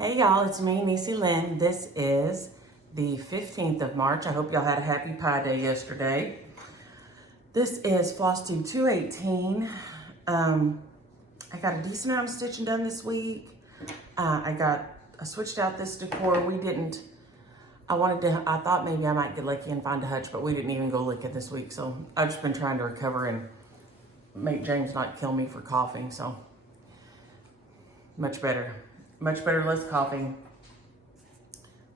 Hey y'all, it's me, Niecy Lynn. This is the 15th of March. I hope y'all had a happy Pie Day yesterday. This is Flosstube 218. I got a decent amount of stitching done this week. I switched out this decor. I thought maybe I might get lucky and find a hutch, but we didn't even go looking this week. So I've just been trying to recover and make James not kill me for coughing. So much better, less coughing,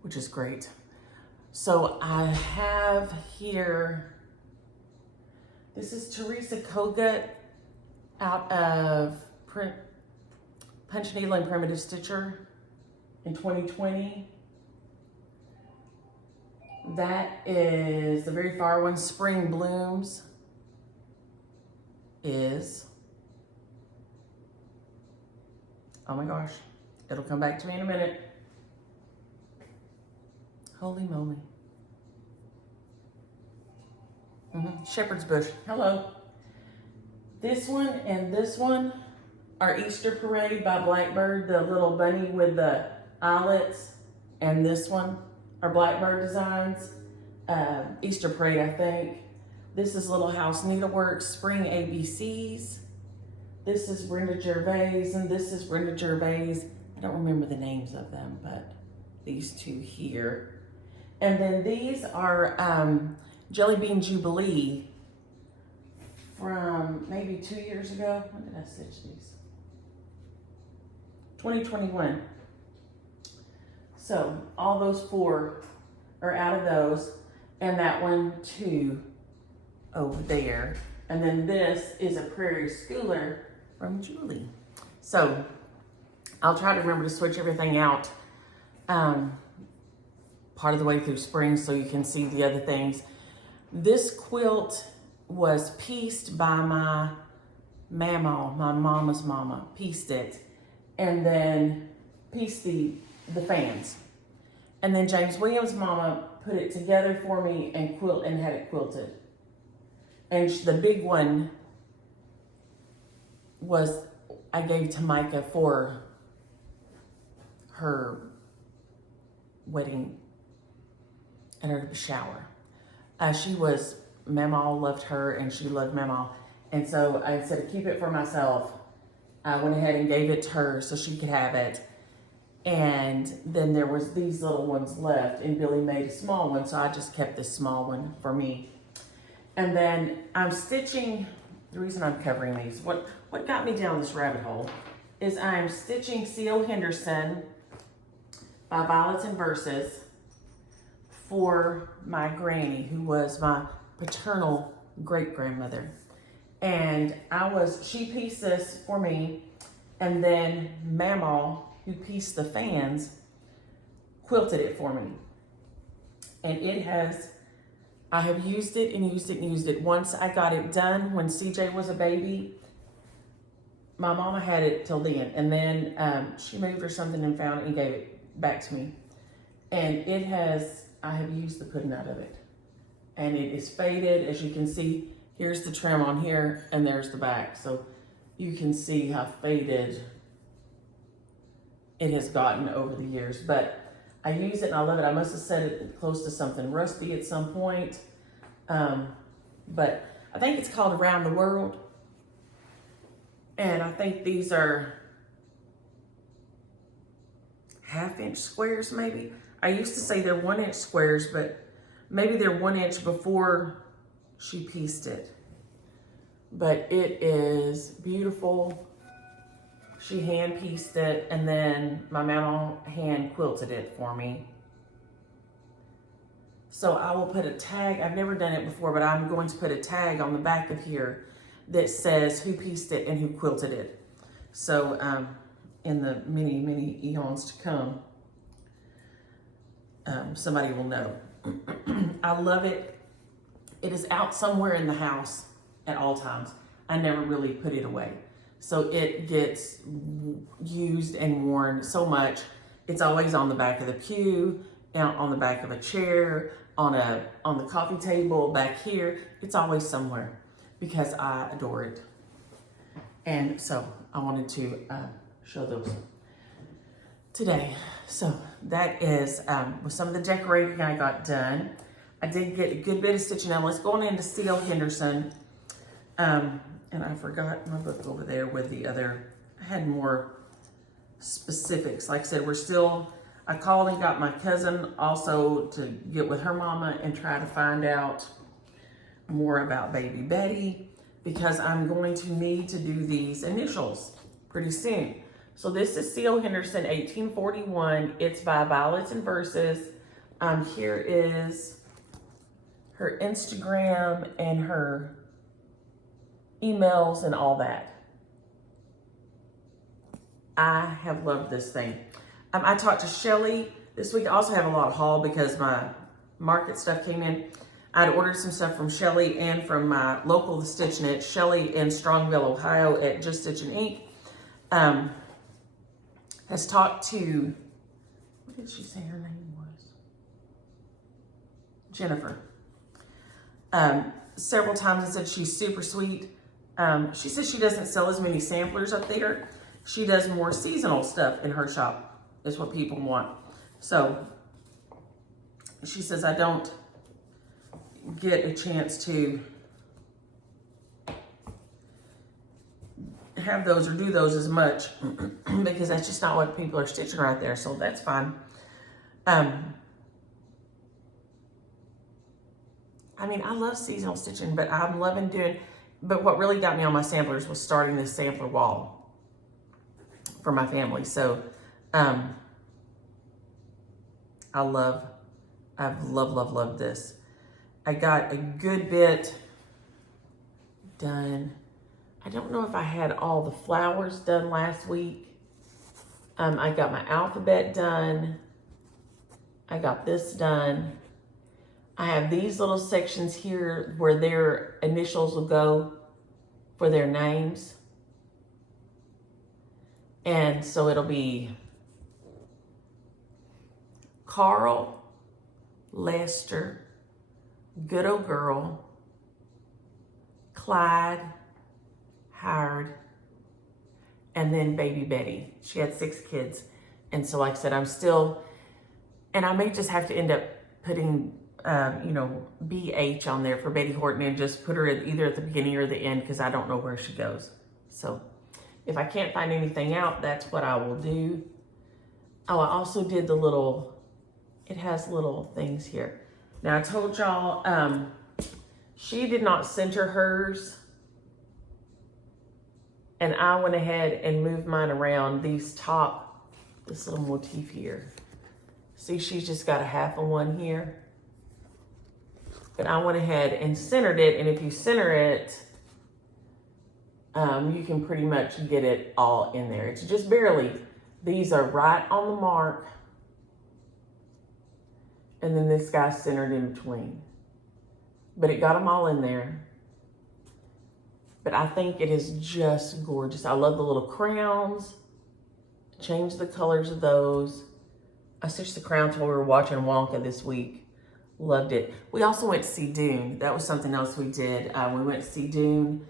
which is great. So I have here, this is Teresa Kogut out of Punch Needle and Primitive Stitcher in 2020. That is the very far one. Spring Blooms is, oh my gosh, it'll come back to me in a minute. Holy moly. Shepherd's Bush, hello. This one and this one are Easter Parade by Blackbird, the little bunny with the eyelets, and this one are Blackbird designs. Easter Parade, I think. This is Little House Needleworks, Spring ABCs. This is Brenda Gervais, and this is Brenda Gervais. I don't remember the names of them, but these two here. And then these are Jelly Bean Jubilee from maybe 2 years ago. When did I stitch these? 2021. So all those four are out of those, and that one too over there. And then this is a Prairie Schooler from Julie. So I'll try to remember to switch everything out part of the way through spring so you can see the other things. This quilt was pieced by my mamaw, my mama's mama, pieced it, and then pieced the fans. And then James Williams' mama put it together for me and had it quilted. And the big one I gave to Micah for her wedding and her shower. Mamaw loved her and she loved Mamaw. And so I said to keep it for myself. I went ahead and gave it to her so she could have it. And then there was these little ones left, and Billy made a small one, so I just kept this small one for me. And then I'm stitching, the reason I'm covering these, what got me down this rabbit hole is I'm stitching C.O. Henderson by Violets and Verses for my granny, who was my paternal great-grandmother. And she pieced this for me, and then Mamaw, who pieced the fans, quilted it for me. And I have used it and used it and used it. Once I got it done when CJ was a baby, my mama had it till then. And then she moved or something and found it and gave it back to me. And I have used the pudding out of it. And it is faded, as you can see. Here's the trim on here, and there's the back. So you can see how faded it has gotten over the years, but I use it and I love it. I must have set it close to something rusty at some point, but I think it's called Around the World, and I think these are 1/2 inch squares maybe. I used to say they're 1 inch squares, but maybe they're 1 inch before she pieced it. But it is beautiful. She hand pieced it, and then my mama hand quilted it for me. So I will put a tag. I've never done it before, but I'm going to put a tag on the back of here that says who pieced it and who quilted it. So in the many, many eons to come, somebody will know. I love it. It is out somewhere in the house at all times. I never really put it away. So it gets used and worn so much. It's always on the back of the pew, on the back of a chair, on the coffee table, back here. It's always somewhere because I adore it. And so I wanted to show those. today. So that is with some of the decorating I got done. I did get a good bit of stitching done. Let's go on into Seal Henderson. And I forgot my book over there with the other, I had more specifics. Like I said, I called and got my cousin also to get with her mama and try to find out more about baby Betty, because I'm going to need to do these initials pretty soon. So this is Seal Henderson, 1841. It's by Violets and Verses. Here is her Instagram and her emails and all that. I have loved this thing. I talked to Shelly this week. I also have a lot of haul because my market stuff came in. I'd ordered some stuff from Shelly and from my local The Stitch Knit, Shelly in Strongville, Ohio at Just Stitch and Ink. Has talked to, what did she say her name was? Jennifer. Several times and said she's super sweet. She says she doesn't sell as many samplers up there. She does more seasonal stuff in her shop, is what people want. So she says I don't get a chance to have those or do those as much because that's just not what people are stitching right there. So that's fine. I mean, I love seasonal stitching, but I'm loving but what really got me on my samplers was starting this sampler wall for my family. So, I've loved this. I got a good bit done. I don't know if I had all the flowers done last week. I got my alphabet done. I got this done. I have these little sections here where their initials will go for their names. And so it'll be Carl, Lester, Good Old Girl, Clyde, Howard, and then baby Betty. She had 6 kids. And so like I said, and I may just have to end up putting, BH on there for Betty Horton and just put her either at the beginning or the end because I don't know where she goes. So if I can't find anything out, that's what I will do. Oh, I also did it has little things here. Now I told y'all, she did not center hers. And I went ahead and moved mine around this little motif here. See, she's just got a half of one here. But I went ahead and centered it. And if you center it, you can pretty much get it all in there. It's just barely. These are right on the mark. And then this guy's centered in between. But it got them all in there. But I think it is just gorgeous. I love the little crowns. Change the colors of those. I stitched the crowns while we were watching Wonka this week. Loved it. We also went to see Dune. That was something else we did. We went to see Dune.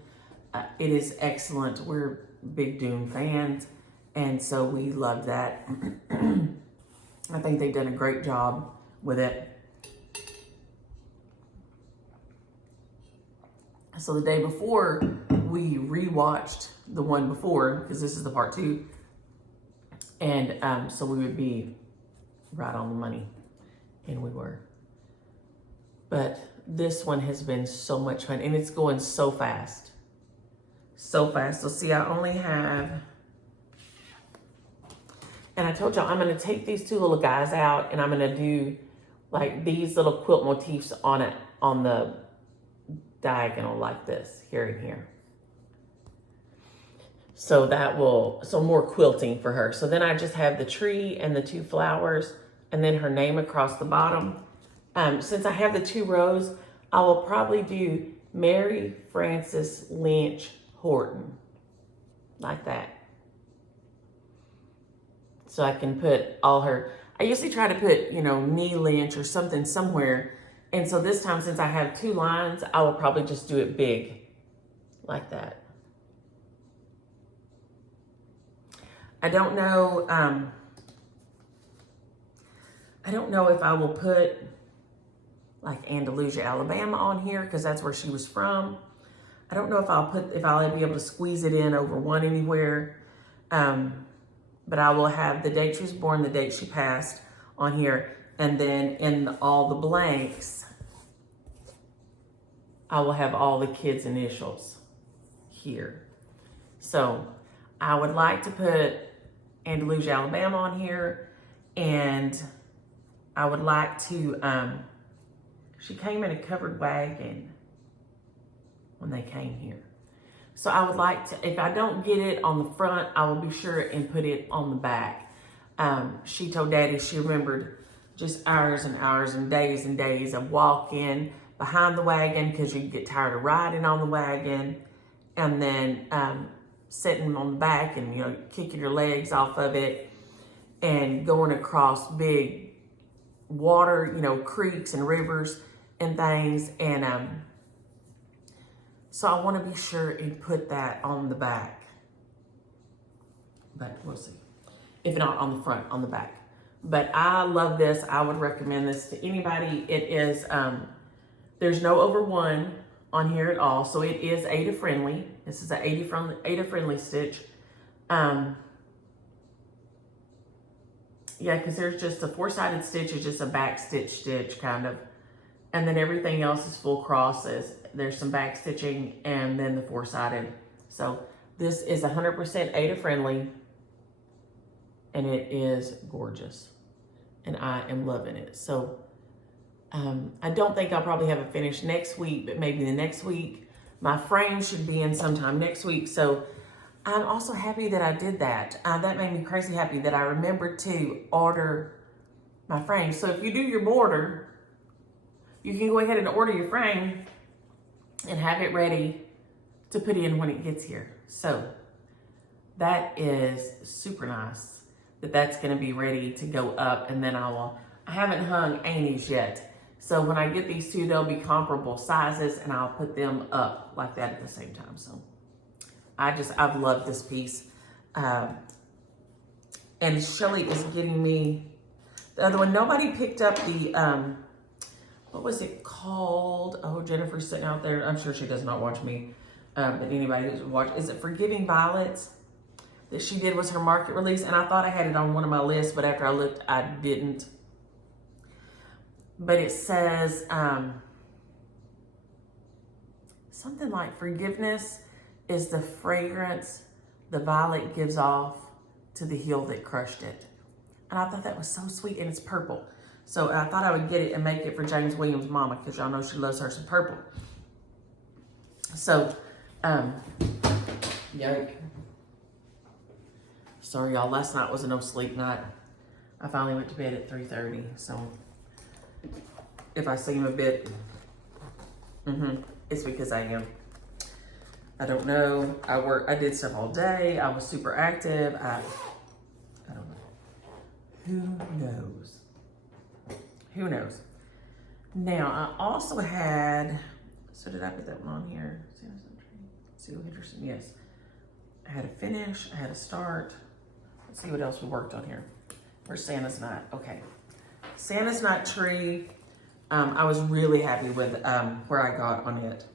It is excellent. We're big Dune fans. And so we loved that. I think they've done a great job with it. So the day before, we rewatched the one before, because this is the part 2. And so we would be right on the money. And we were. But this one has been so much fun. And it's going so fast. So fast. So see, I only have... And I told y'all I'm going to take these 2 little guys out. And I'm going to do like these little quilt motifs on the diagonal like this, here and here. So more quilting for her. So then I just have the tree and the 2 flowers and then her name across the bottom. Since I have the 2 rows, I will probably do Mary Frances Lynch Horton, like that. So I can put all her, I usually try to put, knee Lynch or something somewhere. And so this time, since I have 2 lines, I will probably just do it big, like that. I don't know I don't know if I will put like Andalusia, Alabama on here because that's where she was from. I don't know if I'll be able to squeeze it in over one anywhere. But I will have the date she was born, the date she passed on here. And then in all the blanks, I will have all the kids' initials here. So I would like to put Andalusia, Alabama on here. And I would like to, she came in a covered wagon when they came here. So I would like to, if I don't get it on the front, I will be sure and put it on the back. She told Daddy she remembered just hours and hours and days of walking behind the wagon because you get tired of riding on the wagon, and then sitting on the back and, you know, kicking your legs off of it and going across big water, you know, creeks and rivers and things. And so I want to be sure and put that on the back, but we'll see. If not on the front, on the back. But I love this. I would recommend this to anybody. It is, there's no over one on here at all. So it is Ada friendly. This is an Ada friendly stitch. Yeah, because there's just a 4-sided stitch is just a back stitch kind of. And then everything else is full crosses. There's some back stitching and then the 4-sided. So this is 100% Ada friendly. And it is gorgeous. And I am loving it. So I don't think I'll probably have it finished next week, but maybe the next week. My frame should be in sometime next week. So I'm also happy that I did that. That made me crazy happy that I remembered to order my frame. So if you do your border, you can go ahead and order your frame and have it ready to put in when it gets here. So that is super nice that that's going to be ready to go up. And then I haven't hung Annie's yet. So when I get these two, they'll be comparable sizes and I'll put them up like that at the same time. So I've loved this piece. And Shelly is getting me the other one. Nobody picked up the, what was it called? Oh, Jennifer's sitting out there. I'm sure she does not watch me. But anybody who's watched, is it Forgiving Violets? That she did was her market release. And I thought I had it on one of my lists, but after I looked, I didn't. But it says something like forgiveness is the fragrance the violet gives off to the heel that crushed it. And I thought that was so sweet, and it's purple. So I thought I would get it and make it for James Williams' mama, because y'all know she loves her some purple. So, yike. Sorry, y'all, last night was a no sleep night. I finally went to bed at 3:30, so if I seem a bit, it's because I am. I don't know. I did stuff all day. I was super active. I don't know. Who knows? Who knows? Now, I also had, so did I put that one on here? See Henderson, yes. I had a finish, I had a start. Let's see what else we worked on here. Where's Santa's Night? Okay. Santa's Night tree. I was really happy with where I got on it.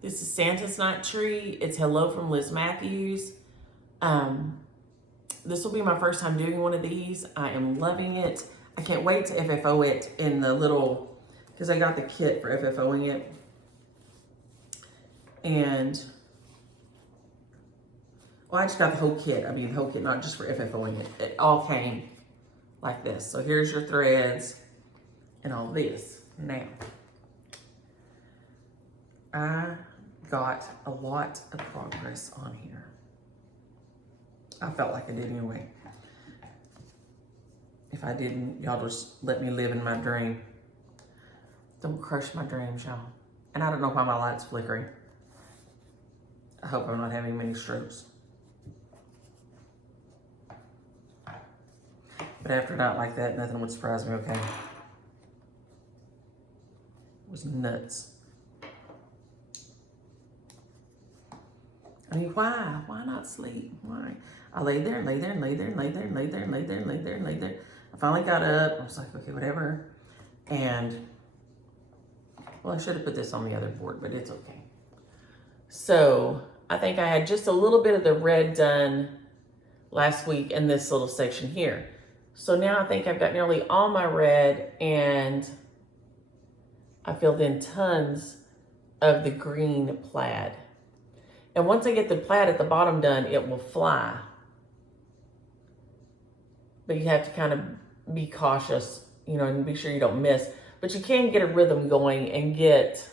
This is Santa's Night tree. It's Hello from Liz Matthews. This will be my first time doing one of these. I am loving it. I can't wait to FFO it in the little, because I got the kit for FFOing it. And, well, I just got the whole kit. I mean, the whole kit, not just for FFOing it. It all came like this. So here's your threads and all this. Now, I got a lot of progress on here. I felt like I did anyway. If I didn't, y'all just let me live in my dream. Don't crush my dreams, y'all. And I don't know why my light's flickering. I hope I'm not having many strokes. But after a night like that, nothing would surprise me, okay? It was nuts. I mean, why? Why not sleep? Why? I laid there and laid there and laid there and laid there and laid there and laid there and laid there and laid there. I finally got up. I was like, okay, whatever. And, well, I should have put this on the other board, but it's okay. So I think I had just a little bit of the red done last week in this little section here. So now I think I've got nearly all my red, and I filled in tons of the green plaid. And once I get the plaid at the bottom done, it will fly. But you have to kind of be cautious, you know, and be sure you don't miss. But you can get a rhythm going and get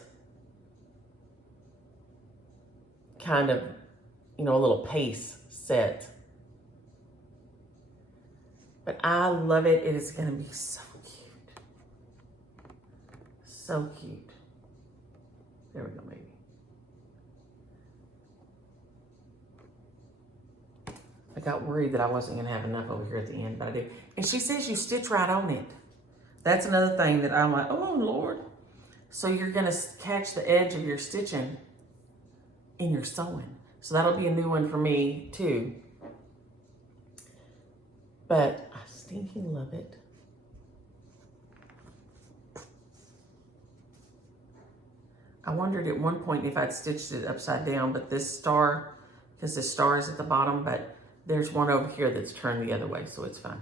kind of, you know, a little pace set. But I love it. It is going to be so cute. So cute. There we go, baby. I got worried that I wasn't going to have enough over here at the end, but I did. And she says you stitch right on it. That's another thing that I'm like, oh, Lord. So you're going to catch the edge of your stitching in your sewing. So that'll be a new one for me, too. But I stinking love it. I wondered at one point if I'd stitched it upside down, but this star, because the star is at the bottom, but there's one over here that's turned the other way, so it's fine.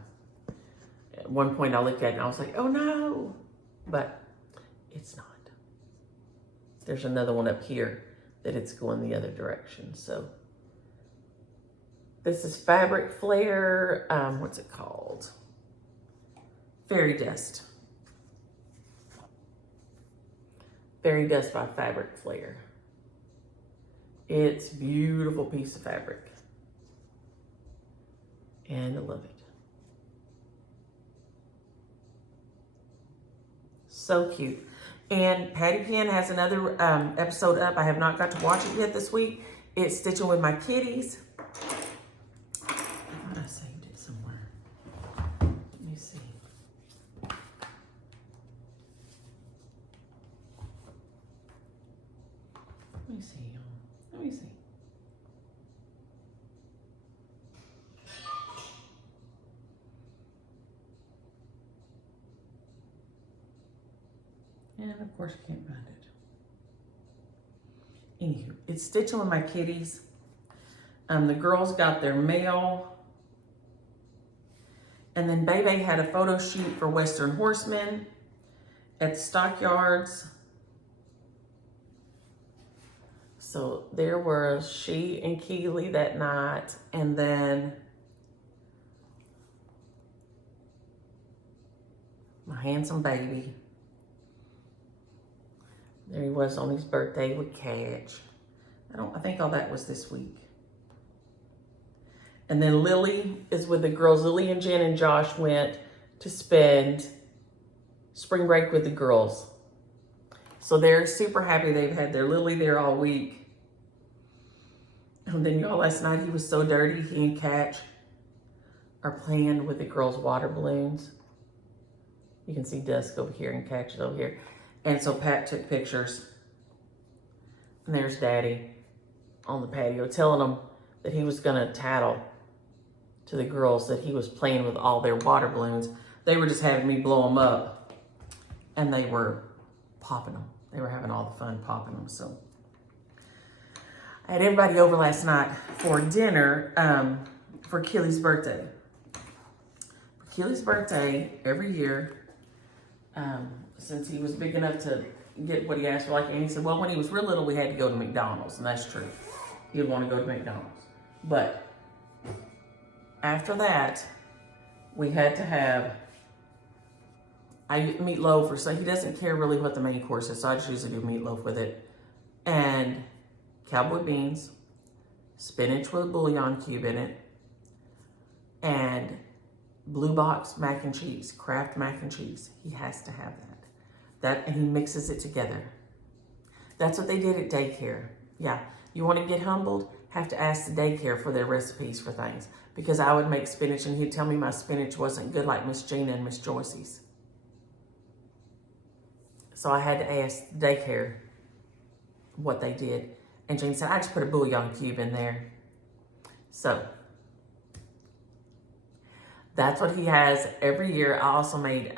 At one point I looked at it and I was like, oh no, but it's not. There's another one up here that it's going the other direction, so. This is Fabric Flare, what's it called? Fairy Dust. Fairy Dust by Fabric Flare. It's a beautiful piece of fabric. And I love it. So cute. And Patty Pan has another episode up. I have not got to watch it yet this week. It's Stitching with My Kitties. I thought I saved it somewhere. Let me see. Let me see, y'all. Let me see. And of course, I can't find it. Anywho, it's Stitching with My Kitties. The girls got their mail. And then Bebe had a photo shoot for Western Horsemen at the Stockyards. So there was she and Keely that night. And then my handsome baby. There he was on his birthday with Catch. I think all that was this week. And then Lily is with the girls. Lily and Jen and Josh went to spend spring break with the girls. So they're super happy they've had their Lily there all week. And then y'all, last night he was so dirty, he and Catch are playing with the girls' water balloons. You can see Dusk over here and Catch is over here. And so Pat took pictures. And there's Daddy on the patio telling them that he was gonna tattle to the girls that he was playing with all their water balloons. They were just having me blow them up. And they were popping them. They were having all the fun popping them, so. I had everybody over last night for dinner for Keely's birthday. For Keely's birthday, every year, since he was big enough to get what he asked for, like, and he said, well, when he was real little, we had to go to McDonald's, and that's true. He would want to go to McDonald's. But after that, we had to have meatloaf, or so he doesn't care really what the main course is, so I just usually do meatloaf with it. And cowboy beans, spinach with a bouillon cube in it, and Blue Box mac and cheese, Kraft mac and cheese. He has to have that. And he mixes it together. That's what they did at daycare. Yeah, you want to get humbled? Have to ask the daycare for their recipes for things. Because I would make spinach and he'd tell me my spinach wasn't good like Miss Gina and Miss Joyce's. So I had to ask the daycare what they did. And James said, I just put a bouillon cube in there. So that's what he has every year. I also made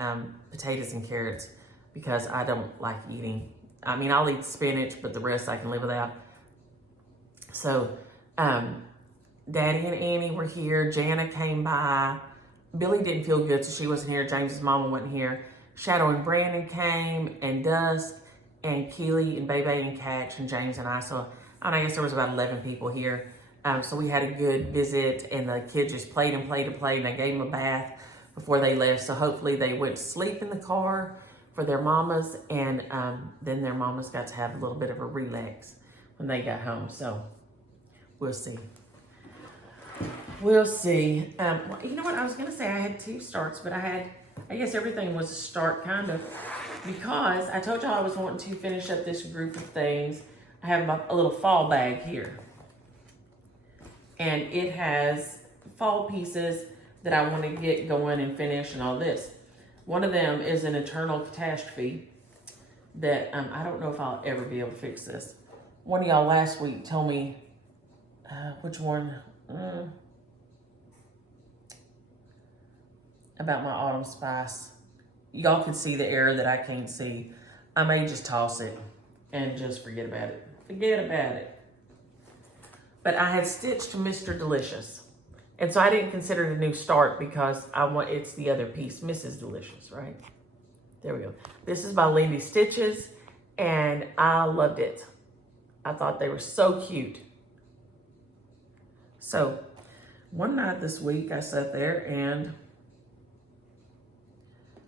potatoes and carrots because I don't like eating. I mean, I'll eat spinach, but the rest I can live without. So Daddy and Annie were here. Jana came by. Billy didn't feel good, so she wasn't here. James's mama wasn't here. Shadow and Brandon came, and Dusk, and Keely, and Bebe, and Catch, and James, and I. So I guess there was about 11 people here. So we had a good visit, and the kids just played and played and played, and I gave them a bath before they left. So hopefully they went to sleep in the car for their mamas, and then their mamas got to have a little bit of a relax when they got home. So we'll see. We'll see. Well, you know what? I was going to say I had 2 starts, but I guess everything was a start kind of, because I told y'all I was wanting to finish up this group of things. I have a little fall bag here. And it has fall pieces that I want to get going and finish and all this. One of them is an eternal catastrophe that I don't know if I'll ever be able to fix this. One of y'all last week told me, which one? About my autumn spice. Y'all can see the error that I can't see. I may just toss it and just forget about it. Forget about it. But I had stitched Mr. Delicious. And so I didn't consider it a new start because it's the other piece, Mrs. Delicious, right? There we go. This is by Lindy Stitches, and I loved it. I thought they were so cute. So one night this week I sat there and,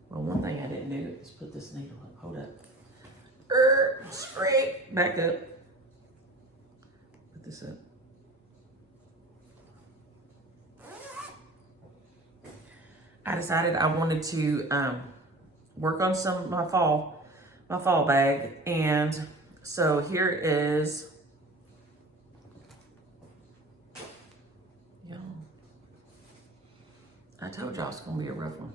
well, one thing I didn't do is put this needle up. Hold up. Straight. Back up. Put this up. I decided I wanted to work on some of my fall bag, and so here is, I told y'all it's gonna be a rough one.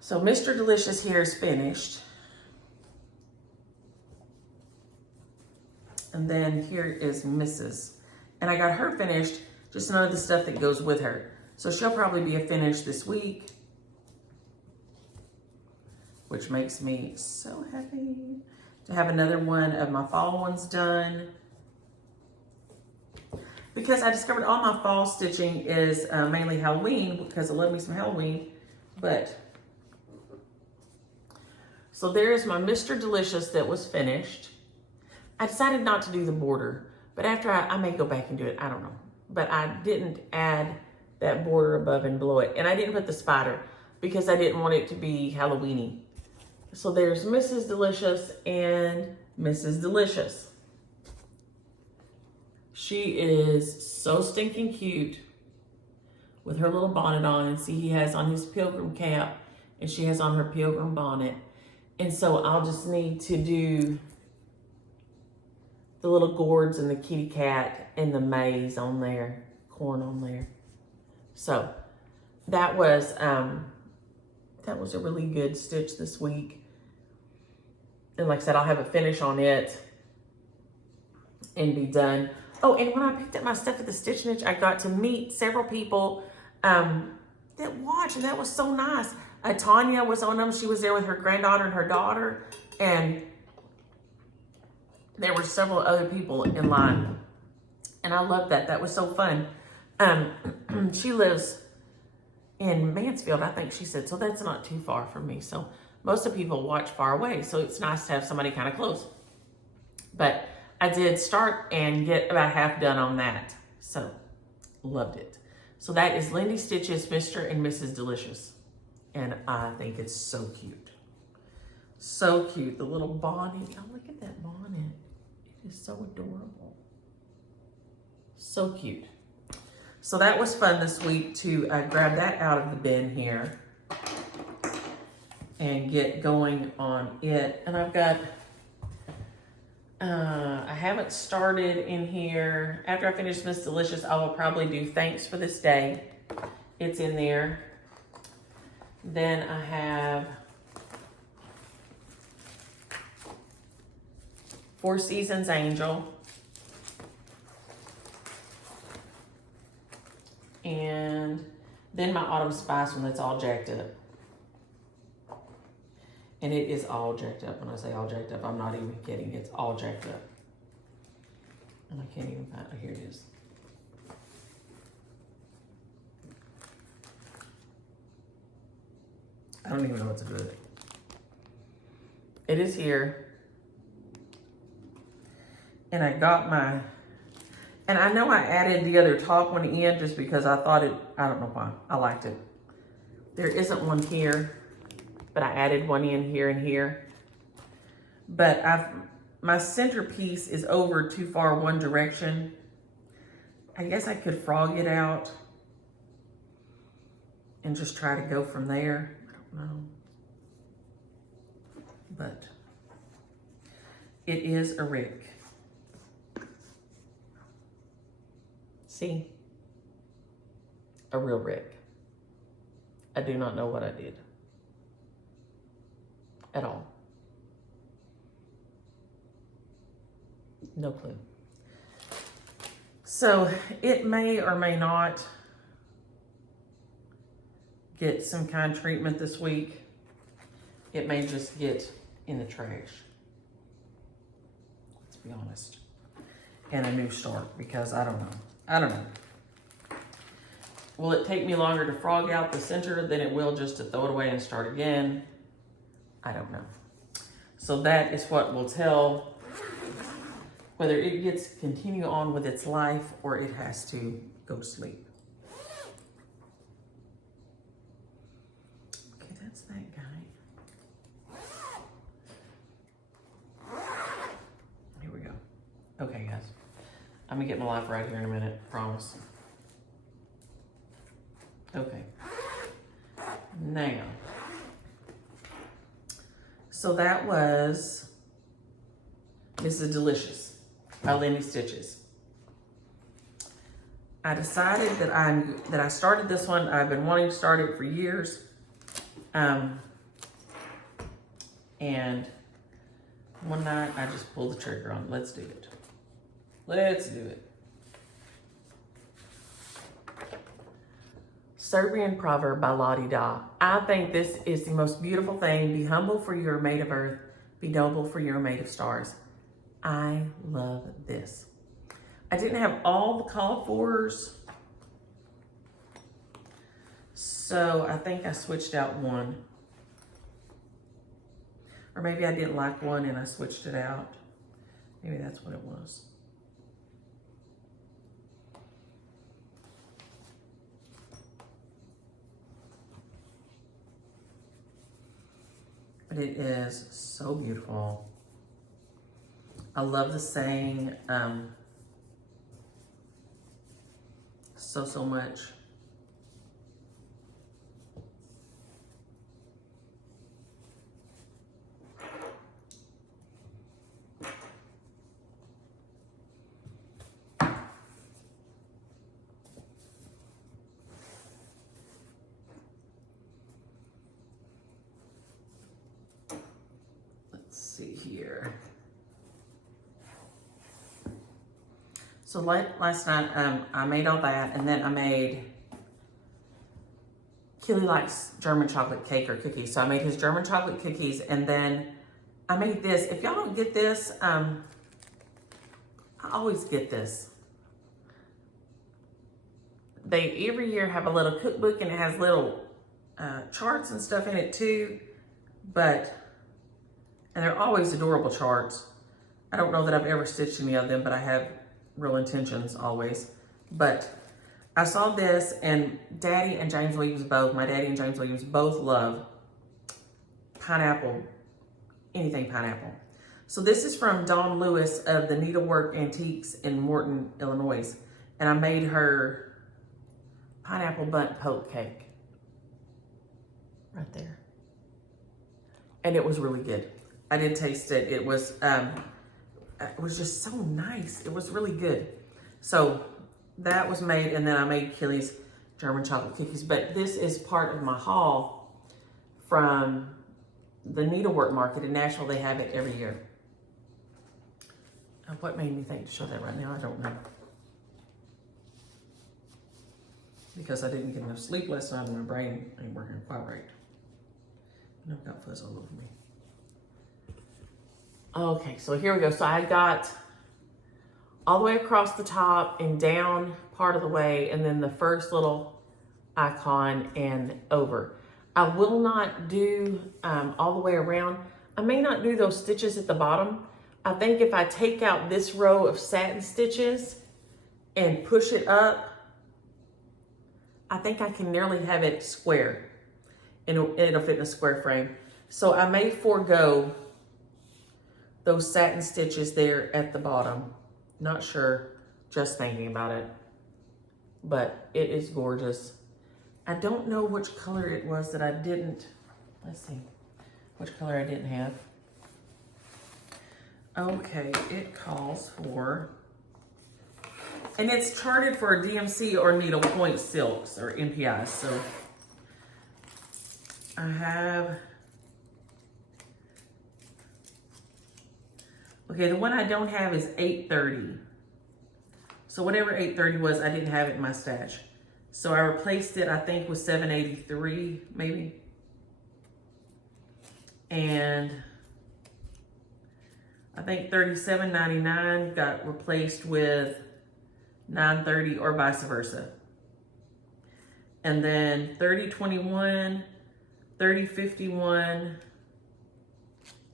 So Mr. Delicious here is finished, and then here is Mrs. And I got her finished. Just none of the stuff that goes with her. So she'll probably be a finish this week, which makes me so happy to have another one of my fall ones done. Because I discovered all my fall stitching is mainly Halloween, because I love me some Halloween. But, so there's my Mr. Delicious that was finished. I decided not to do the border, but after I may go back and do it, I don't know. But I didn't add that border above and below it. And I didn't put the spider because I didn't want it to be Halloween-y. So there's Mrs. Delicious and Mrs. Delicious. She is so stinking cute with her little bonnet on. And see, he has on his pilgrim cap and she has on her pilgrim bonnet. And so I'll just need to do the little gourds and the kitty cat and the maize on there, corn on there. So that was a really good stitch this week. And like I said, I'll have a finish on it and be done. Oh, and when I picked up my stuff at the Stitch Niche, I got to meet several people that watched, and that was so nice. Tanya was on them. She was there with her granddaughter and her daughter, and there were several other people in line, and I loved that. That was so fun. She lives in Mansfield, I think she said, so that's not too far from me. So most of the people watch far away, so it's nice to have somebody kind of close. But I did start and get about half done on that, so loved it. So that is Lindy Stitches, Mr. and Mrs. Delicious, and I think it's so cute. So cute, the little bonnet. Oh, look at that bonnet. It is so adorable. So cute. So that was fun this week to grab that out of the bin here and get going on it. And I've got, I haven't started in here. After I finish Miss Delicious, I will probably do Thanks for This Day. It's in there. Then I have Four Seasons Angel. And then my Autumn Spice one that's all jacked up. And it is all jacked up. When I say all jacked up, I'm not even kidding. It's all jacked up. And I can't even find it. Here it is. I don't even know what to do with it. It is here. And I got my, and I know I added the other top one in just because I thought it, I don't know why, I liked it. There isn't one here, but I added one in here and here. But my centerpiece is over too far one direction. I guess I could frog it out and just try to go from there. I don't know. But it is a rick. See? A real rick. I do not know what I did. At all. No clue. So it may or may not get some kind of treatment this week. It may just get in the trash. Let's be honest. And a new start, because I don't know. I don't know. Will it take me longer to frog out the center than it will just to throw it away and start again? I don't know. So that is what will tell whether it gets to continue on with its life or it has to go to sleep. Okay, that's that guy. Here we go. Okay, guys. I'm gonna get my life right here in a minute, promise. Okay. Now. So that was This is Delicious by Lindy Stitches. I decided that I started this one. I've been wanting to start it for years. And one night I just pulled the trigger on it. Let's do it. Let's do it. Serbian Proverb by La D. I think this is the most beautiful thing. Be humble, for you are made of earth. Be noble, for you are made of stars. I love this. I didn't have all the called fors, so I think I switched out one. Or maybe I didn't like one and I switched it out. Maybe that's what it was. But it is so beautiful. I love the saying so much. Let's see here. So last night, I made all that, and then I made, Killy likes German chocolate cake or cookies, so I made his German chocolate cookies, and then I made this. If y'all don't get this, I always get this. They every year have a little cookbook, and it has little charts and stuff in it too, and they're always adorable charts. I don't know that I've ever stitched any of them, but I have real intentions always. But I saw this, and Daddy and James Williams both, my daddy and James Williams both love pineapple, anything pineapple. So this is from Dawn Lewis of the Needlework Antiques in Morton, Illinois. And I made her pineapple bundt poke cake. Right there. And it was really good. I did taste it. It was just so nice. It was really good. So that was made, and then I made Killy's German chocolate cookies. But this is part of my haul from the needlework market in Nashville. They have it every year. What made me think to show that right now, I don't know. Because I didn't get enough sleep last night and my brain ain't working quite right. And I've got fuzz all over me. Okay, so here we go. So I got all the way across the top and down part of the way, and then the first little icon and over. I will not do all the way around. I may not do those stitches at the bottom. I think if I take out this row of satin stitches and push it up, I think I can nearly have it square, and it'll fit in a square frame. So I may forego those satin stitches there at the bottom. Not sure, just thinking about it, but it is gorgeous. I don't know which color it was that I didn't, let's see, which color I didn't have. Okay, it calls for, and it's charted for DMC or needle point silks or NPIs. So I have, okay, the one I don't have is 830. So whatever 830 was, I didn't have it in my stash. So I replaced it, I think, with 783, maybe. And I think 37.99 got replaced with 930 or vice versa. And then 3021, 3051,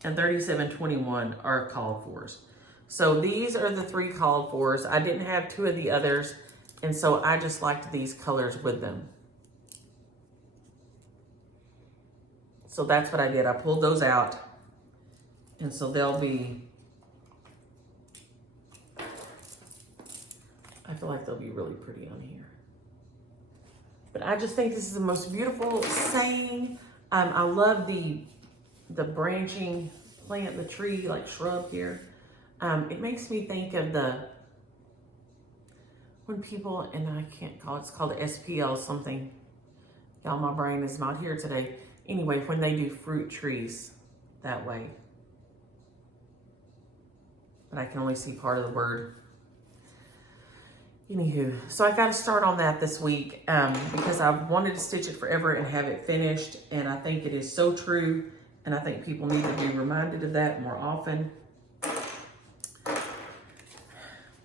and 3721 are called fors. So these are the 3 called fors. I didn't have 2 of the others, and so I just liked these colors with them. So that's what I did. I pulled those out, and so they'll be, I feel like they'll be really pretty on here. But I just think this is the most beautiful saying. I love the branching plant, the tree, like shrub here. It makes me think of when people, and I can't call it, it's called SPL something. Y'all, my brain is not here today. Anyway, when they do fruit trees that way. But I can only see part of the word. Anywho, so I got to start on that this week because I've wanted to stitch it forever and have it finished. And I think it is so true. And I think people need to be reminded of that more often.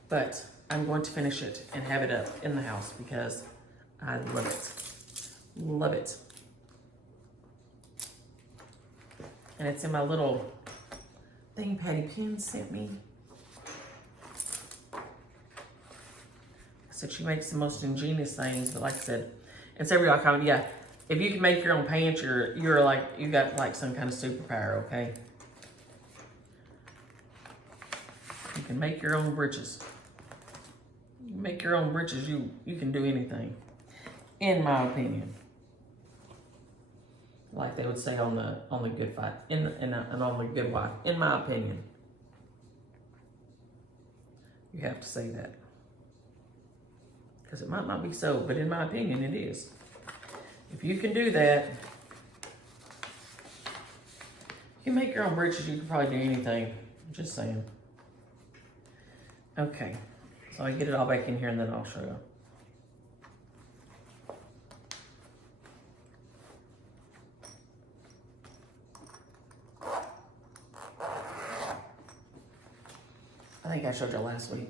But I'm going to finish it and have it up in the house because I love it. Love it. And it's in my little thing Patty Penn sent me. So she makes the most ingenious things, but like I said, and so everybody comment, yeah, if you can make your own pants, you're like, you got like some kind of superpower, okay? You can make your own breeches. You make your own breeches, you can do anything, in my opinion. Like they would say on the Good Fight, and on the Good Wife, in my opinion. You have to say that. Because it might not be so, but in my opinion, it is. If you can do that, you can make your own breeches, you can probably do anything. I'm just saying. Okay, so I get it all back in here and then I'll show you. I think I showed you last week.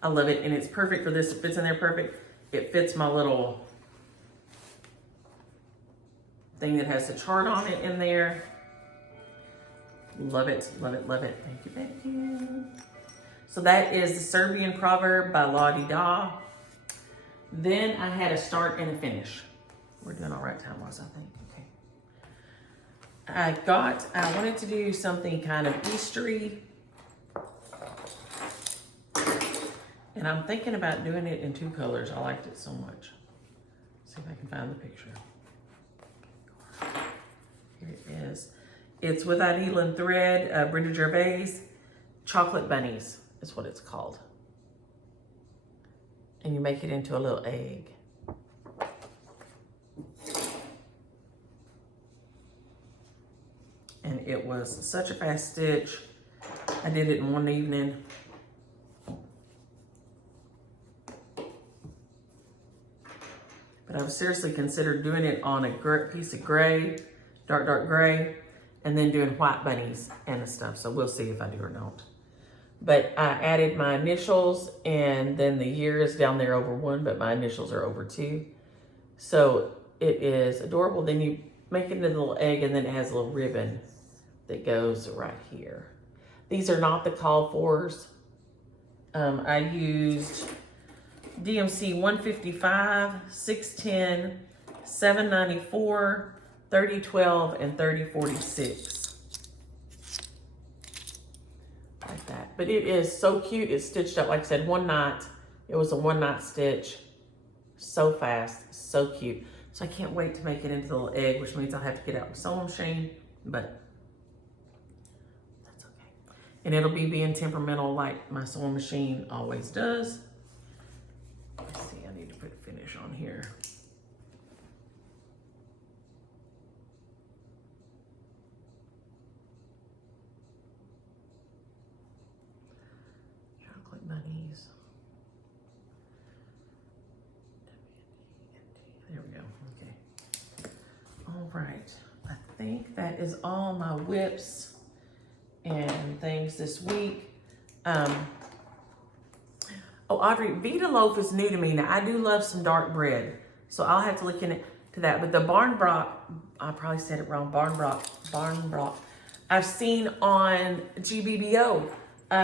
I love it, and it's perfect for this. It fits in there perfect. It fits my little thing that has the chart on it in there. Love it, love it, love it. Thank you, thank you. So that is the Serbian Proverb by La D. Then I had a start and a finish. We're doing all right time-wise, I think. Okay. I wanted to do something kind of Eastery. And I'm thinking about doing it in 2 colors. I liked it so much. Let's see if I can find the picture. Here it is. It's without needle and thread, Brenda Gervais. Chocolate Bunnies is what it's called. And you make it into a little egg. And it was such a fast stitch. I did it in one evening. But I've seriously considered doing it on a piece of gray, dark gray, and then doing white bunnies and stuff. So we'll see if I do or don't. But I added my initials, and then the year is down there over 1, but my initials are over 2. So it is adorable. Then you make it into a little egg, and then it has a little ribbon that goes right here. These are not the call fors. I used DMC 155, 610, 794, 3012, and 3046. Like that. But it is so cute. It's stitched up, like I said, one night. It was a one-night stitch. So fast, so cute. So I can't wait to make it into the little egg, which means I'll have to get out my sewing machine, but that's okay. And it'll be being temperamental like my sewing machine always does. Let's see, I need to put finish on here. Chocolate bunnies. There we go, okay. All right, I think that is all my whips and things this week. Oh, Audrey, Vita loaf is new to me. Now, I do love some dark bread, so I'll have to look into that. But the Barnbrock, I probably said it wrong, Barnbrock, I've seen on GBBO.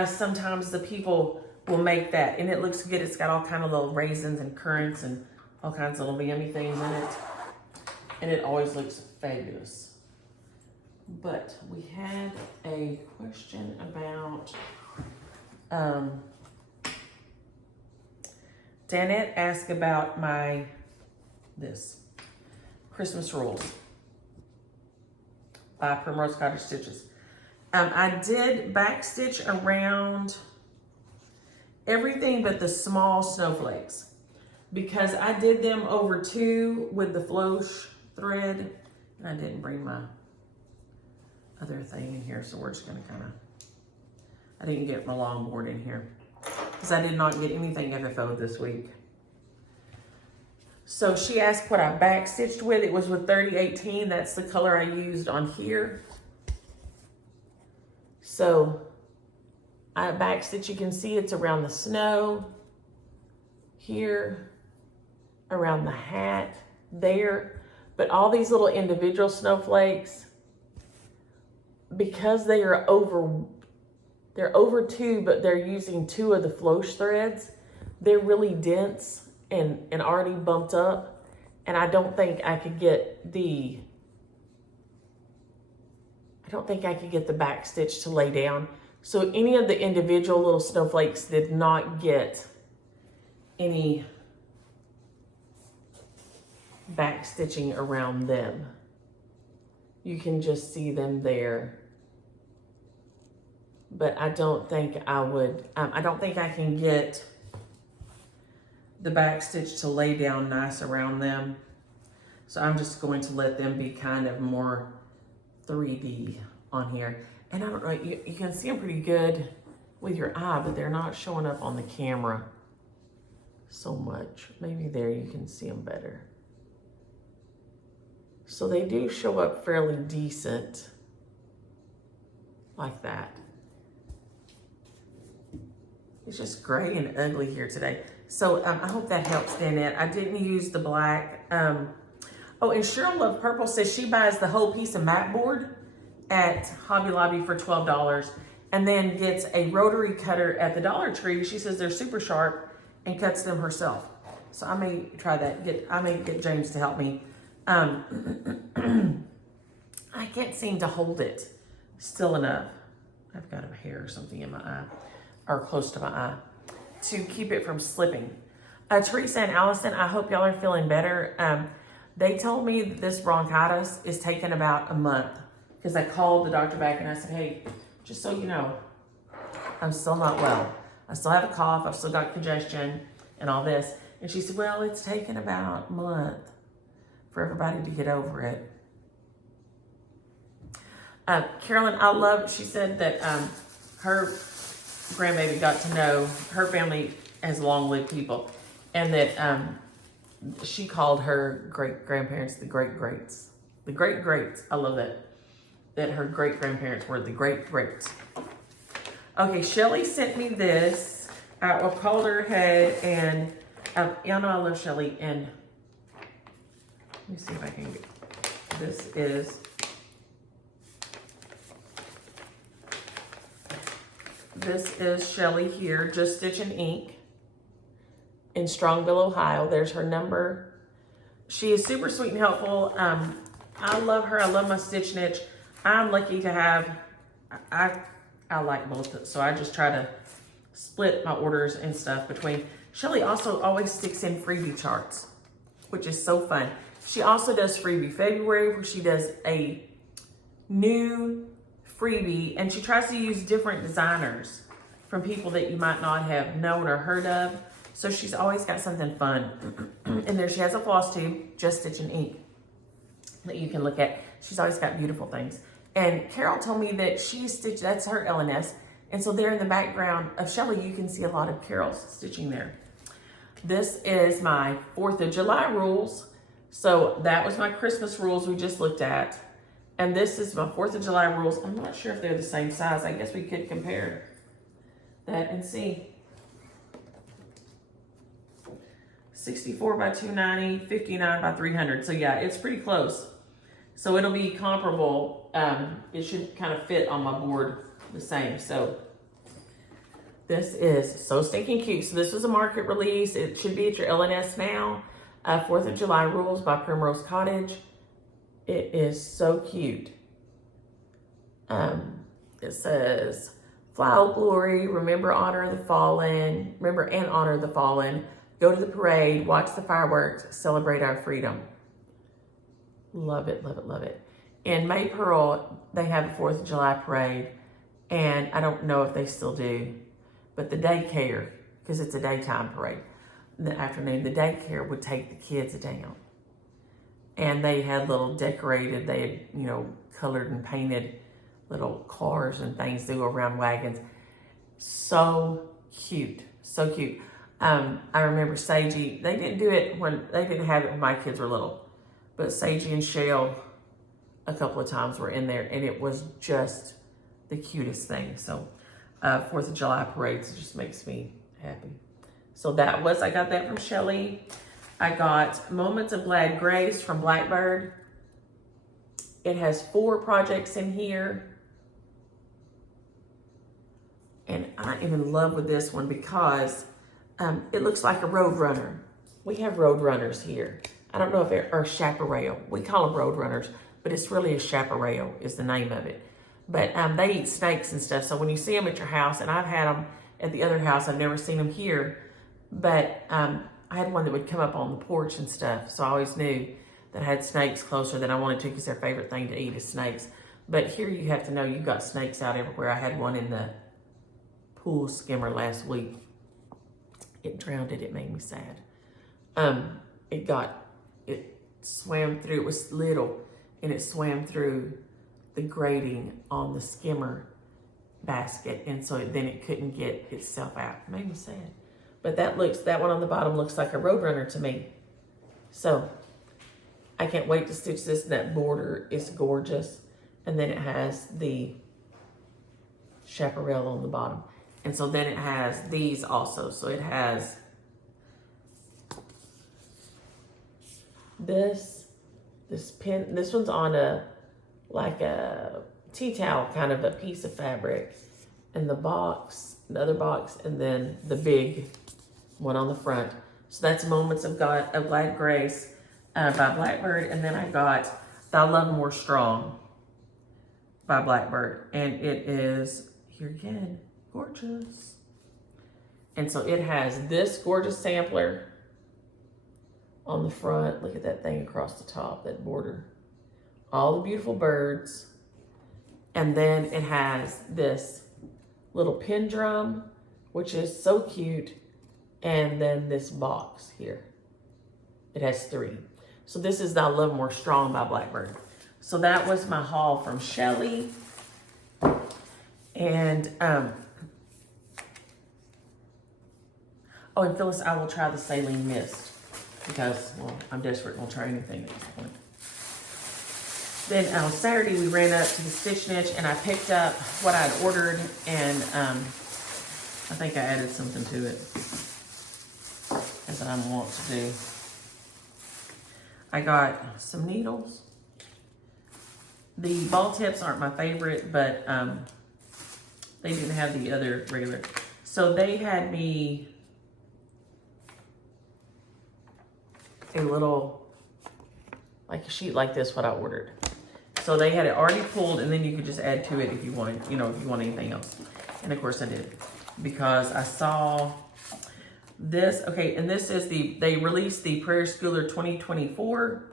Sometimes the people will make that, and it looks good. It's got all kind of little raisins and currants and all kinds of little yummy things in it, and it always looks fabulous. But we had a question about, Danette asked about this Christmas Rules by Primrose Cottage Stitches. I did backstitch around everything but the small snowflakes, because I did them over 2 with the Floss thread, and I didn't bring my other thing in here, so we're just gonna I didn't get my longboard in here, because I did not get anything FFO this week. So she asked what I backstitched with. It was with 3018. That's the color I used on here. So I backstitch, you can see it's around the snow, here, around the hat, there. But all these little individual snowflakes, because they are over 2, but they're using 2 of the Floss threads, they're really dense and already bumped up. And I don't think I could get the back stitch to lay down. So any of the individual little snowflakes did not get any back stitching around them. You can just see them there. But I don't think I would, I don't think I can get the back stitch to lay down nice around them. So I'm just going to let them be kind of more 3D on here. And I don't know, you can see them pretty good with your eye, but they're not showing up on the camera so much. Maybe there you can see them better. So they do show up fairly decent like that. It's just gray and ugly here today. So I hope that helps, Danette. I didn't use the black. Oh, and Cheryl Love Purple says she buys the whole piece of mat board at Hobby Lobby for $12 and then gets a rotary cutter at the Dollar Tree. She says they're super sharp and cuts them herself. So I may try that. I may get James to help me. I can't seem to hold it still enough. I've got a hair or something in my eye, or close to my eye, to keep it from slipping. Teresa and Allison, I hope y'all are feeling better. They told me that this bronchitis is taking about a month, because I called the doctor back and I said, hey, just so you know, I'm still not well. I still have a cough, I've still got congestion and all this. And she said, well, it's taken about a month for everybody to get over it. Carolyn, she said that her grandbaby got to know, her family has long-lived people, and that she called her great-grandparents the great-greats. The great-greats. I love that. That her great-grandparents were the great-greats. Okay, Shelly sent me this. I called her ahead, and y'all know I love Shelly, and let me see if I can get, this is Shelly here, Just Stitch and Ink in Strongville, Ohio. There's her number. She is super sweet and helpful. I love her. I love my stitch niche. I'm lucky to have, I like both, so I just try to split my orders and stuff between. Shelly also always sticks in freebie charts, which is so fun. She also does freebie February, where she does a new freebie, and she tries to use different designers from people that you might not have known or heard of. So she's always got something fun. And there she has a Flosstube, Just Stitch and Ink, that you can look at. She's always got beautiful things. And Carol told me that she stitched, that's her LNS. And so there in the background of Shelly, you can see a lot of Carol's stitching there. This is my 4th of July rules. So that was my Christmas rules we just looked at. And this is my 4th of July rules. I'm not sure if they're the same size. I guess we could compare that and see. 64 by 290, 59 by 300. So yeah, it's pretty close. So it'll be comparable. It should kind of fit on my board the same. So this is so stinking cute. So this was a market release. It should be at your LNS now. 4th of July Rules by Primrose Cottage. It is so cute. It says, fly old glory, remember and honor the fallen. Go to the parade, watch the fireworks, celebrate our freedom. Love it, love it, love it. In May Pearl, they have the 4th of July parade, and I don't know if they still do, but the daycare, because it's a daytime parade, in the afternoon, the daycare would take the kids down. And they had little decorated, they had, you know, colored and painted little cars and things to go around wagons. So cute, so cute. I remember Sagey, they didn't do it when, they didn't have it when my kids were little, but Sagey and Shell a couple of times were in there, and it was just the cutest thing. So 4th of July parades just makes me happy. So that was, I got that from Shelly. I got Moments of Glad Grace from Blackbird. It has 4 projects in here. And I am in love with this one because it looks like a road runner. We have road runners here. I don't know if they're, or chaparral. We call them road runners, but it's really a chaparral is the name of it. But they eat snakes and stuff. So when you see them at your house, and I've had them at the other house, I've never seen them here, but I had one that would come up on the porch and stuff. So I always knew that I had snakes closer than I wanted to, because their favorite thing to eat is snakes. But here you have to know you've got snakes out everywhere. I had one in the pool skimmer last week. It drowned it. It made me sad. It swam through, it was little, and it swam through the grating on the skimmer basket, and so then it couldn't get itself out. It made me sad. But that one on the bottom looks like a roadrunner to me. So I can't wait to stitch this, and that border is gorgeous. And then it has the chaparral on the bottom. And so then it has these also. So it has this pin. This one's on like a tea towel, kind of a piece of fabric. And the box, another box, and then the big one on the front. So that's Moments of Glad Grace by Blackbird. And then I got Thy Love More Strong by Blackbird. And it is, here again, gorgeous. And so it has this gorgeous sampler on the front. Look at that thing across the top, that border. All the beautiful birds. And then it has this little pin drum, which is so cute. And then this box here. It has 3. So this is Thy Love More Strong by Blackbird. So that was my haul from Shelly. And And, oh, and Phyllis, I will try the saline mist because, well, I'm desperate and will try anything at this point. Then on Saturday, we ran up to the Stitch Niche and I picked up what I'd ordered, and I think I added something to it, as I want to do. I got some needles. The ball tips aren't my favorite, but they didn't have the other regular. So they had me a little, like a sheet like this, what I ordered. So they had it already pulled, and then you could just add to it if you wanted, you know, if you want anything else. And of course I did, because I saw this. Okay, and this is they released the Prairie Schooler 2024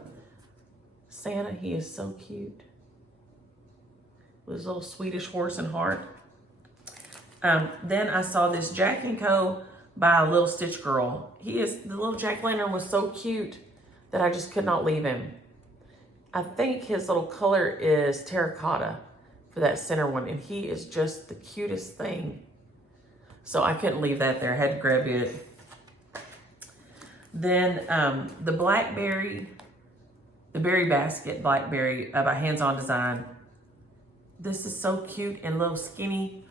Santa. He is so cute. With his little Swedish horse and heart. Then I saw this Jack & Co. by a Little Stitch Girl. The little jack-o'-lantern was so cute that I just could not leave him. I think his little color is terracotta for that center one, and he is just the cutest thing. So I couldn't leave that there. I had to grab it. Then the Blackberry, the Berry Basket Blackberry by Hands On Design. This is so cute and little skinny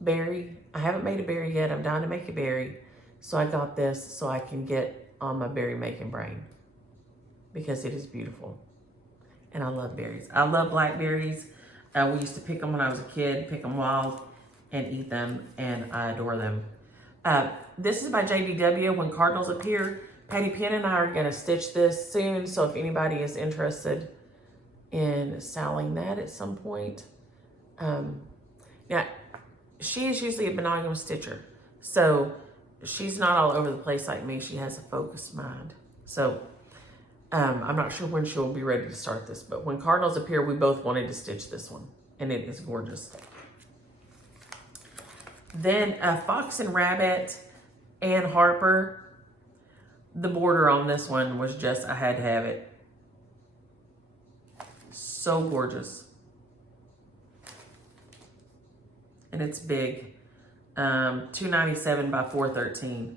berry. I haven't made a berry yet. I'm dying to make a berry. So I got this so I can get on my berry making brain, because it is beautiful. And I love berries. I love blackberries. We used to pick them when I was a kid, pick them wild and eat them, and I adore them. This is by JBW, When Cardinals Appear. Patty Penn and I are gonna stitch this soon, so if anybody is interested in selling that at some point. Now, she is usually a monogamous stitcher, so she's not all over the place like me. She has a focused mind. So I'm not sure when she'll be ready to start this, but When Cardinals Appear, we both wanted to stitch this one, and it is gorgeous. Then Fox and Rabbit and Harper. The border on this one was just, I had to have it. So gorgeous. And it's big. $2.97 by $4.13.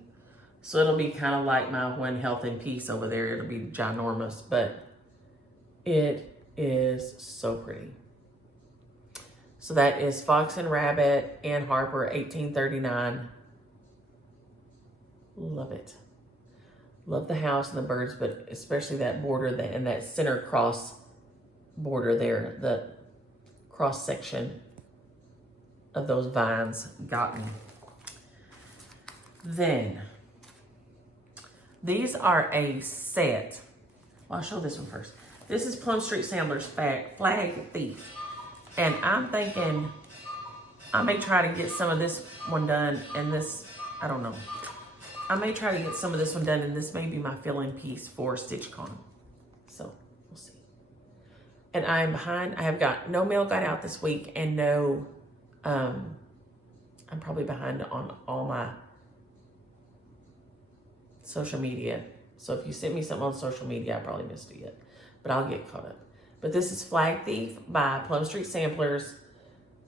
So it'll be kind of like my When Health and Peace over there. It'll be ginormous, but it is so pretty. So that is Fox and Rabbit and Harper, $18.39. Love it. Love the house and the birds, but especially that border and that center cross border there, the cross section of those vines got me. Then, these are a set. Well, I'll show this one first. This is Plum Street Samplers Flag Thief. And I'm thinking I may try to get some of this one done, and this, I don't know. I may try to get some of this one done, and this may be my fill-in piece for StitchCon. So, we'll see. And I'm behind. I have got no mail got out this week, and no, I'm probably behind on all my social media. So if you sent me something on social media, I probably missed it yet, but I'll get caught up. But this is Flag Thief by Plum Street Samplers.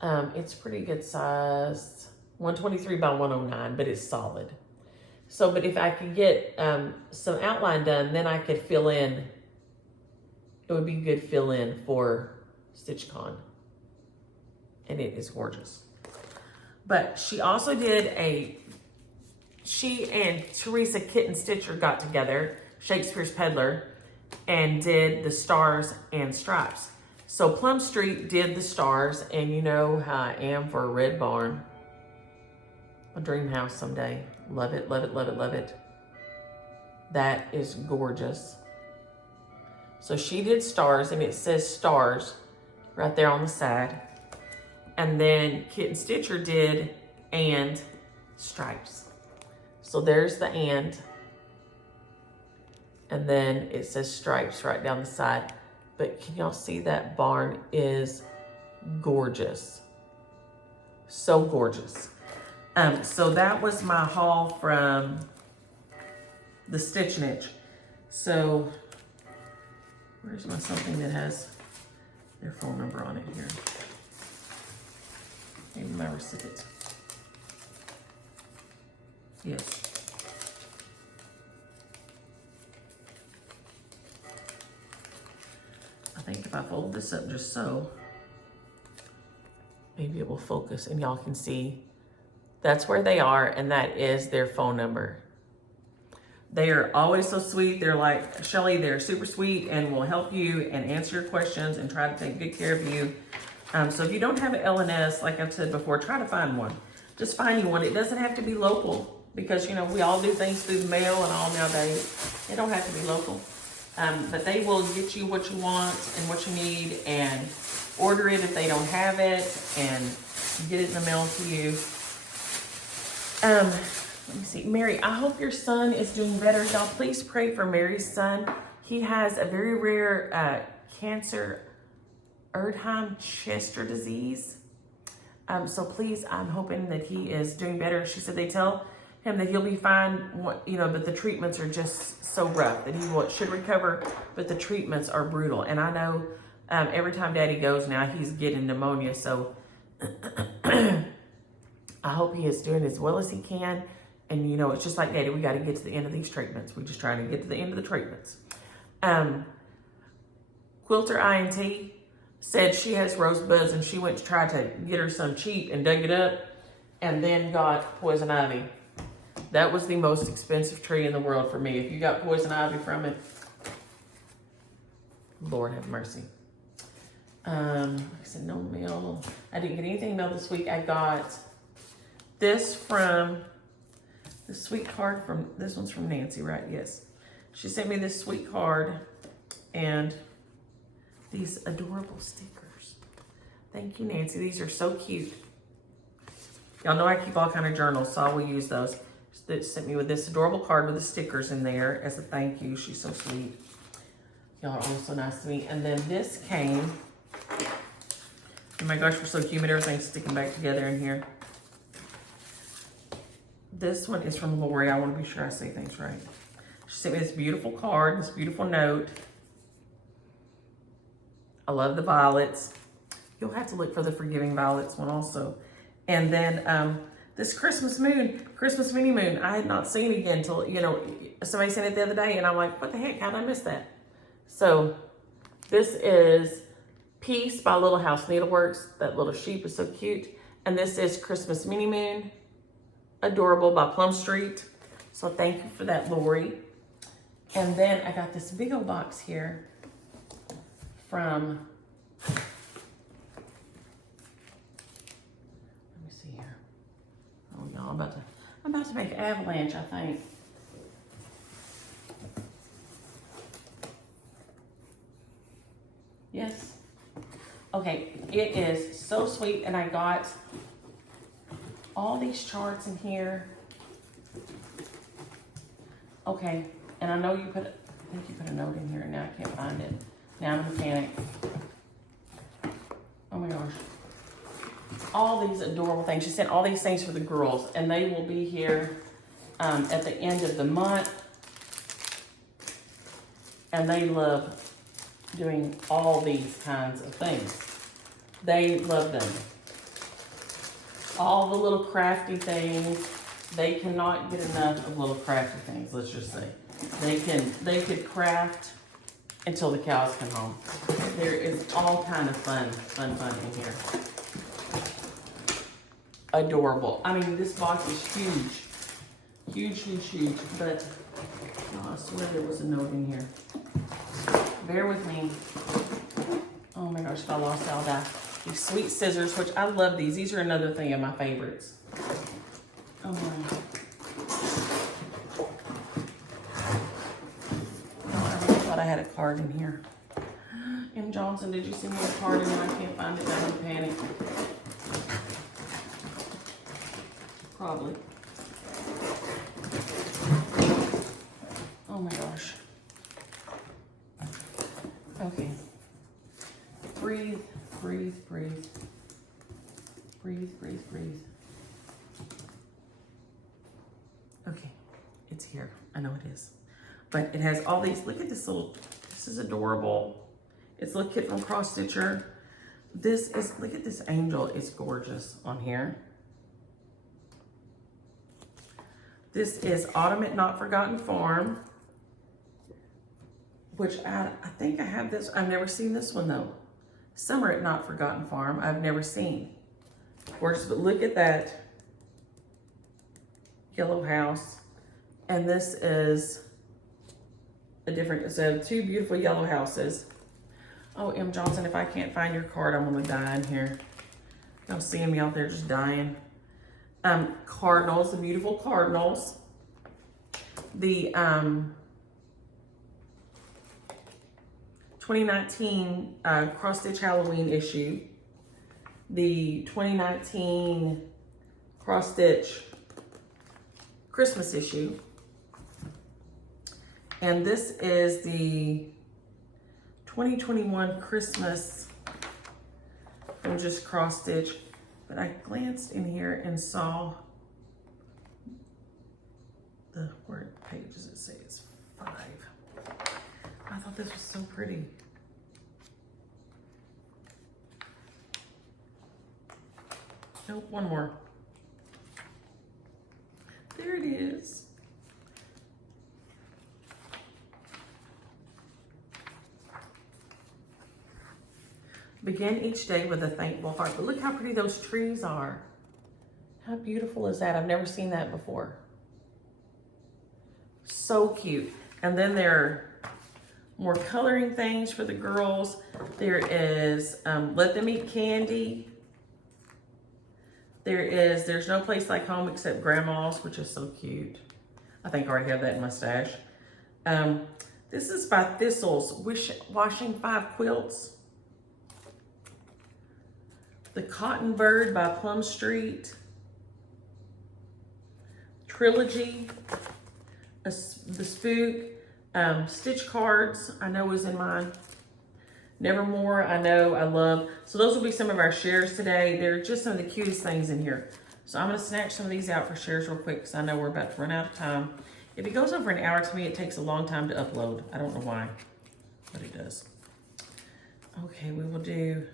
It's pretty good sized, 123 by 109, but it's solid. So, but if I could get some outline done, then I could fill in. It would be good fill in for StitchCon. And it is gorgeous. But she also did she and Teresa Kitten Stitcher got together, Shakespeare's Peddler, and did the Stars and Stripes. So Plum Street did the stars, and you know how I am for a red barn. A dream house someday. Love it, love it, love it, love it. That is gorgeous. So she did stars, and it says stars right there on the side. And then Kitten Stitcher did and stripes. So there's the and then it says stripes right down the side. But can y'all see that barn is gorgeous? So gorgeous. So that was my haul from the Stitch Niche. So where's my something that has their phone number on it here? Maybe my receipt. Yes. I think if I fold this up just so, maybe it will focus and y'all can see that's where they are, and that is their phone number. They are always so sweet. They're like, Shelly, they're super sweet and will help you and answer your questions and try to take good care of you. So if you don't have an LNS, like I've said before, try to find one. Just find you one. It doesn't have to be local because, you know, we all do things through the mail and all nowadays. It don't have to be local. But they will get you what you want and what you need and order it if they don't have it and get it in the mail to you. Let me see. Mary, I hope your son is doing better. Y'all, please pray for Mary's son. He has a very rare cancer, Erdheim-Chester disease. So please, I'm hoping that he is doing better. She said they tell him that he'll be fine, you know, but the treatments are just so rough that he should recover, but the treatments are brutal. And I know every time Daddy goes now, he's getting pneumonia. So I hope he is doing as well as he can. And, you know, it's just like Daddy, we got to get to the end of these treatments. We're just trying to get to the end of the treatments. Quilter INT said she has rosebuds and she went to try to get her some cheap and dug it up and then got poison ivy. That was the most expensive tree in the world for me. If you got poison ivy from it, Lord have mercy. Like I said, no mail. I didn't get anything mailed this week. I got this from the sweet card from, this one's from Nancy, right? Yes. She sent me this sweet card and these adorable stickers. Thank you, Nancy. These are so cute. Y'all know I keep all kind of journals, so I will use those. She sent me with this adorable card with the stickers in there as a thank you. She's so sweet. Y'all are always so nice to me. And then this came. Oh my gosh, we're so humid. Everything's sticking back together in here. This one is from Lori. I want to be sure I say things right. She sent me this beautiful card, this beautiful note. I love the violets. You'll have to look for the Forgiving Violets one also. And then this Christmas moon, Christmas mini moon, I had not seen again until, you know, somebody sent it the other day and I'm like, what the heck, how did I miss that? So this is Peace by Little House Needleworks. That little sheep is so cute. And this is Christmas mini moon, Adorable by Plum Street. So thank you for that, Lori. And then I got this big old box here from, let me see here. Oh y'all, I'm about to make an avalanche, I think. Yes. Okay, it is so sweet, and I got all these charts in here. Okay, and I know you put, I think you put a note in here, and now I can't find it. Now I'm a mechanic. Oh my gosh. All these adorable things. She sent all these things for the girls, and they will be here at the end of the month. And they love doing all these kinds of things. They love them. All the little crafty things. They cannot get enough of little crafty things, let's just say. They could craft until the cows come home. There is all kind of fun in here. Adorable. I mean, this box is huge. Huge, but oh, I swear there was a note in here. Bear with me. Oh my gosh, if I lost it, I'll die. These sweet scissors, which I love these. These are another thing of my favorites. Oh my. Oh, I thought I had a card in here. M. Johnson, did you send me a card in there? I can't find it. I'm in panic. Probably. Oh my gosh. Okay. Breathe. Okay, it's here. I know it is. But it has all these, look at this little, this is adorable. It's a little kit from Cross Stitcher. This is, look at this angel, it's gorgeous on here. This is Autumn at Not Forgotten Farm, which I think I have this. I've never seen this one though. Summer at Not Forgotten Farm, I've never seen. Gorgeous, but look at that yellow house. And this is a different, so two beautiful yellow houses. Oh, M. Johnson, if I can't find your card, I'm gonna die in here. Y'all seeing me out there just dying. Cardinals, the beautiful cardinals. The 2019 cross stitch Halloween issue. The 2019 cross stitch Christmas issue. And this is the 2021 Christmas from just cross stitch. But I glanced in here and saw the word page, does it say it's 5? I thought this was so pretty. Nope, one more. There it is. Begin each day with a thankful heart. But look how pretty those trees are. How beautiful is that? I've never seen that before. So cute. And then there are more coloring things for the girls. There is Let Them Eat Candy. There's No Place Like Home Except Grandma's, which is so cute. I think I already have that in my stash. This is by Thistles, Washing 5 Quilts. The Cotton Bird by Plum Street. Trilogy. The Spook. Stitch Cards, I know is in mine. Nevermore, I know, I love. So those will be some of our shares today. They're just some of the cutest things in here. So I'm gonna snatch some of these out for shares real quick because I know we're about to run out of time. If it goes over an hour, to me, it takes a long time to upload. I don't know why, but it does. Okay, we will do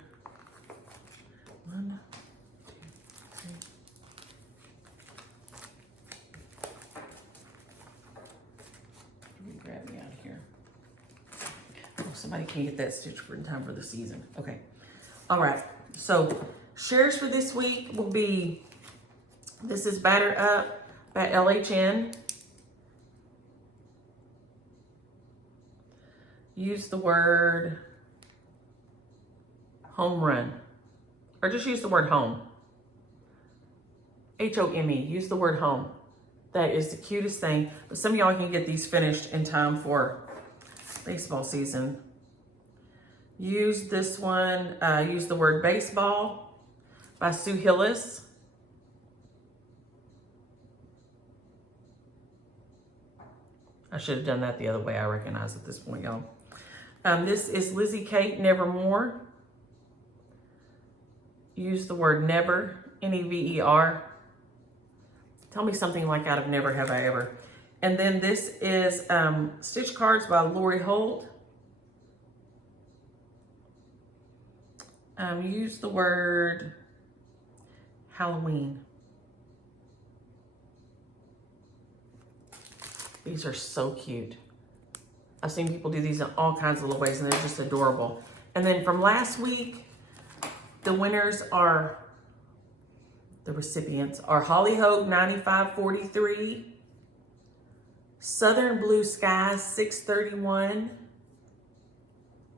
1, 2, 3. Let me grab me out of here. Oh, somebody can't get that stitch for in time for the season. Okay. All right. So shares for this week will be, this is Batter Up by LHN. Use the word home run. Or just use the word home. H-O-M-E. Use the word home. That is the cutest thing. But some of y'all can get these finished in time for baseball season. Use this one. Use the word baseball by Sue Hillis. I should have done that the other way. I recognize at this point, y'all. This is Lizzie Kate, Nevermore. Use the word never, N-E-V-E-R. Tell me something like out of Never Have I Ever. And then this is Stitch Cards by Lori Holt. Use the word Halloween. These are so cute. I've seen people do these in all kinds of little ways and they're just adorable. And then from last week, the winners are, the recipients are Holly Hogue 9543, Southern Blue Skies 631,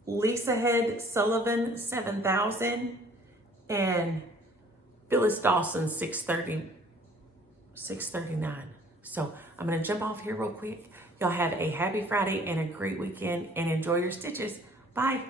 Lisa Head Sullivan 7000, and Phyllis Dawson 639. So I'm gonna jump off here real quick. Y'all have a happy Friday and a great weekend and enjoy your stitches. Bye.